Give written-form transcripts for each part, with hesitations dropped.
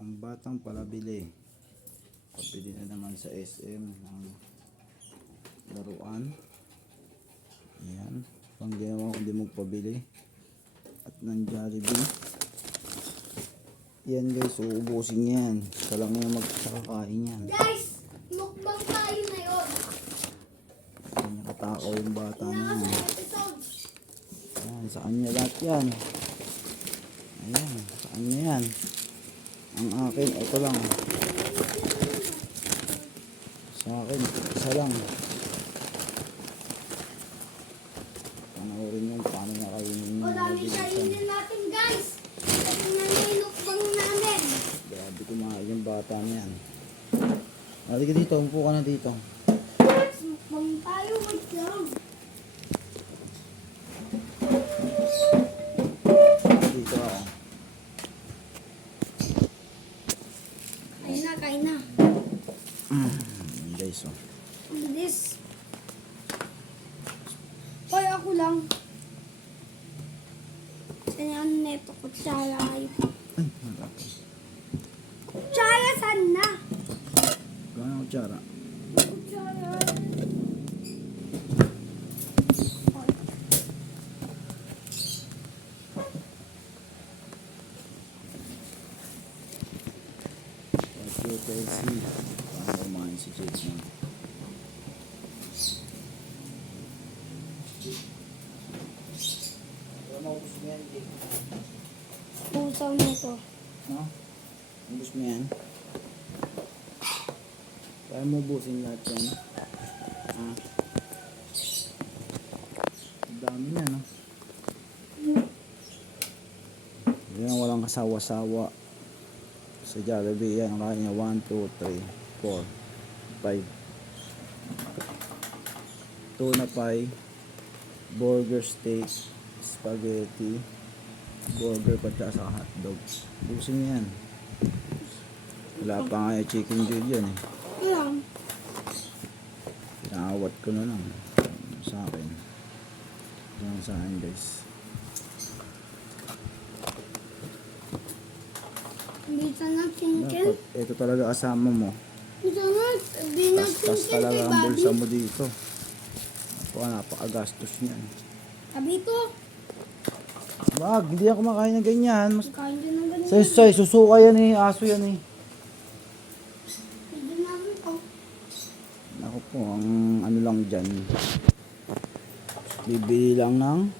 Ang batang palabili. Pabili na naman sa SM ng laruan. Ayan. Pang ginawa ko hindi magpabili. At ng Jollibee. Yan guys, uubusin yan. Isa lang yung magkakain yan. Guys, mukbang tayo na yun. Ayan, nakatakaw yung bata na yan. Episode. Ayan, sa kanya lahat yan. Ayan, sa kanya yan. Ang akin, ito lang. Sa akin, isa lang. Panoorin yung paano na kainin O, dami kainin natin, guys. Ito na yung mukbang namin. Grabe kumain yung bata niyan. Halika dito, umpo ka na dito. Mukbang tayo, wait lang. Dito ako. Kain na, kain na. Ayan guys, oh. Ang bilis. Hoy, ako lang. Kailangan neto, kutsara kayo. Ay, nakaka. Kutsara, saan na? Gano'n ang kutsara? Kutsara. Hoy. Let's go Chelsea. Paano kumain si Jake na? Wala maubos mo yan, Jake. Pusaw nito. No? Ubus mo yan? Kaya mo ubusin lahat yan? Ha? Ang dami na, no? Yan, walang kasawa-sawa. Sa Jollibee, yan. Ang kaya niya, 1, 2, 3, 4, 5. Tuna pie, burger steak, spaghetti, burger pati sa hotdog. Busin yan. Wala pa nga yung chicken joy yan eh. Ayan. Pinawat ko na lang sa akin. Yan sa akin guys. Dito na chicken. Dapat ito talaga kasama mo. Dito na, binag Tastas chicken talaga kay ang bulsa Bobby. mo dito. Napakagastos niyan. Sabi ko, Wag, hindi ako makain ng ganyan. Mas kain din ng ganyan. say, susuka yan eh. Aso yan eh. Hindi namin ko. Ako po, ang ano lang dyan. Bibili lang ng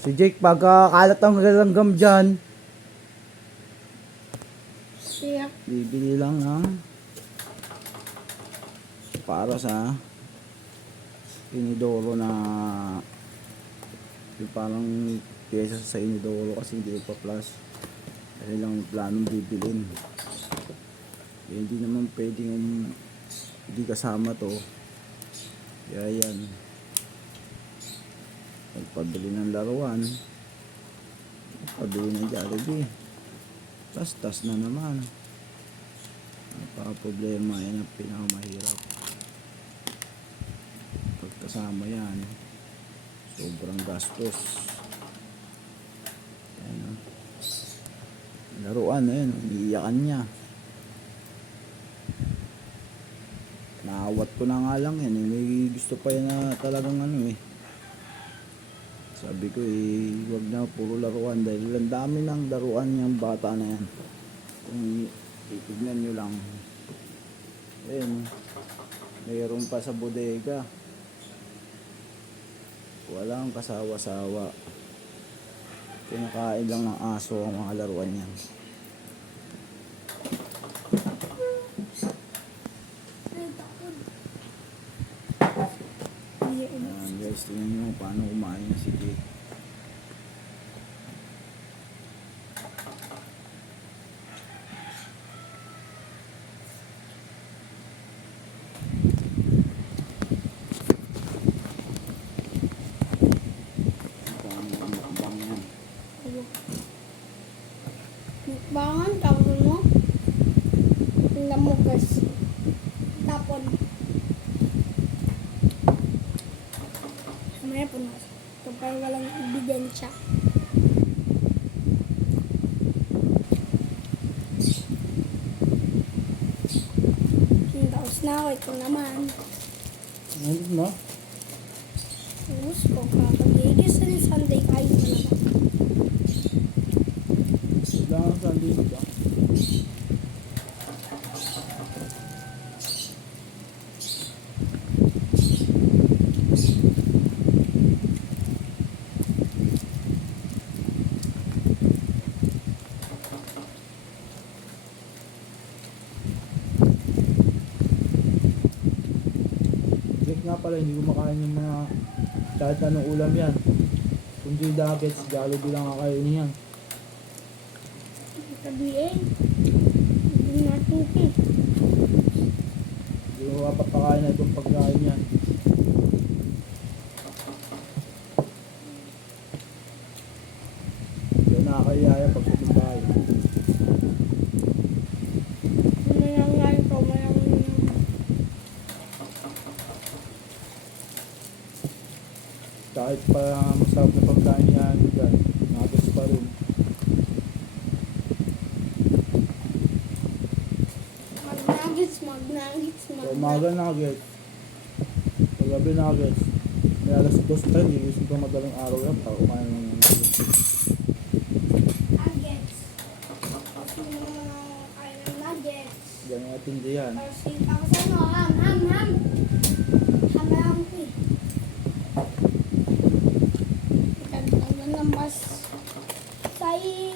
si Jake, pagka kalat ang galanggam dyan, Siya. bibili lang ng para sa inidoro na yung parang pyesa sa inidoro kasi hindi pa plus. Kaya lang yung planong bibilin. Eh, hindi naman pwedeng hindi kasama to. Kaya yan. Pagpabili ng laruan, pagpabili ng Jollibee, tas na naman. Napaka-problema yan ang pinakamahirap. Pagkasama yan, sobrang gastos. Yan, oh. Laruan na yun, iiyakan niya. Naawat ko na nga lang yan, may gusto pa yan na talagang ano eh. Sabi ko wag na puro laruan dahil ang dami ng laruan yung bata na yan. Kung titignan nyo lang. Ayun, mayroon pa sa bodega. Walang kasawa-sawa. Kinakain lang ng aso ang mga laruan yan. Ay, takot. Ayan guys, tingnan nyo paano kumain si Jake. Mukbang yan. Mukbangan, tawag mo. Lamugas. Tapon. Mamaya po na. Ito parang walang ebidensya. na ako. Ito naman. Ano mo? Ubus ko. Kapag-igis na ni Sunday, kayo na naman. Kailangan sa dito ba? Jake nga pala, hindi kumakain yung mga kahit anong ulam yan. Kundi nuggets, Jollibee lang kakainin yan. Sabihin. Hindi natin eh. Hindi mo mapapakain na itong pagkain yan. Hindi nakakayaya pag sa bahay. Malangan ko. Malangan. Kahit pa masarap na pagkain yan dyan, nuggets pa rin. Mag-nuggets. So, umaga nuggets. Paggabi nuggets. May alas 2 tayo, hindi gusto pa madaling araw yan para kumain ng nuggets. Nuggets. Kasi kain ng nuggets. Yan ang atindi yan. Kasi ako sa ano, ham. Ham lang ko eh. Itagdagan ng bas. Say.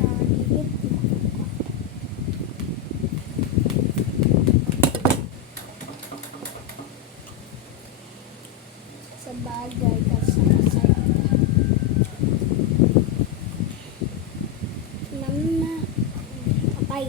Kaligit. Sa bagay kasi masaya. Mama, patay.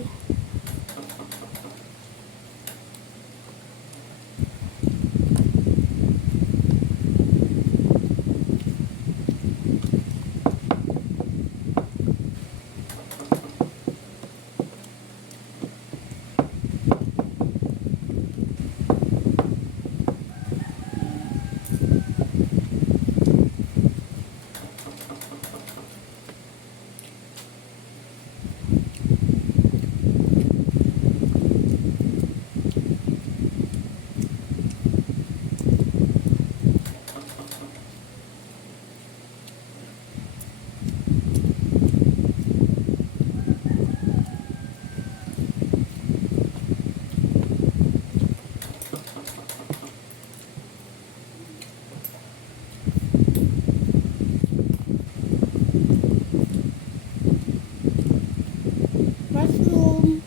Mushroom.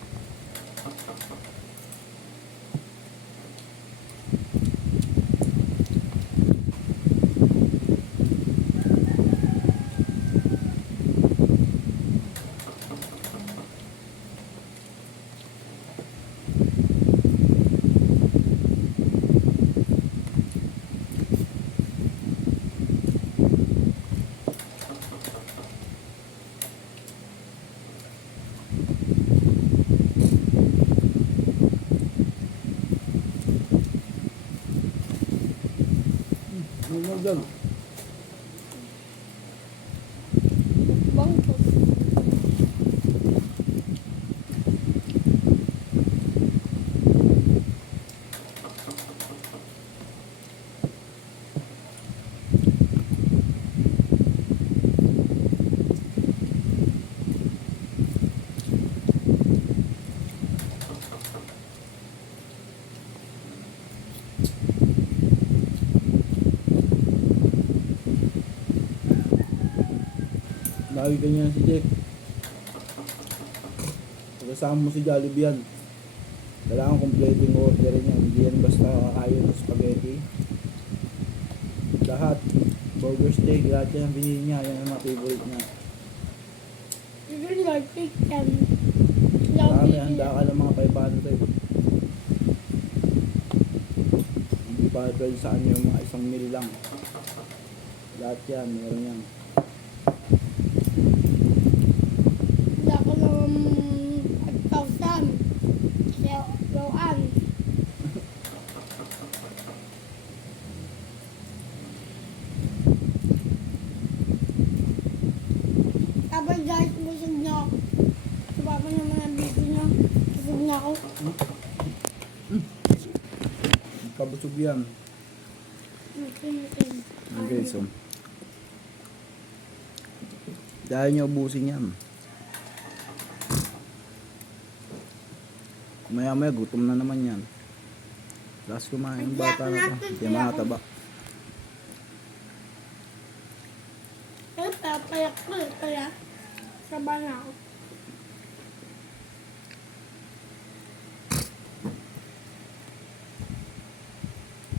Ano mo dyan? Bangkot. Nakikita niya si Jake. Pagkasama mo si Jollibee yan. Kailangan completing order niya. Hindi yan basta kakain ng spaghetti. Lahat. Burger steak. Lahat yan ang binili niya. Yan ang mga favorite niya. You really like chicken. Marami. Handa ka ng mga 500. Hindi pa pwede sa kanya yung mga 1 meal lang. Lahat yan. Meron yan. Wala ko ng 1,000. Rowan. Kapag guys, busog nyo, suba ko ng mga Kabusog yan. Natin. Okay, so. Dahil niyo ubusin yan. Maya-maya, gutom na naman yan. Last kumain yung bata na to. Hindi makataba. Eh, papayak ko eh. Kaya, saba na ako.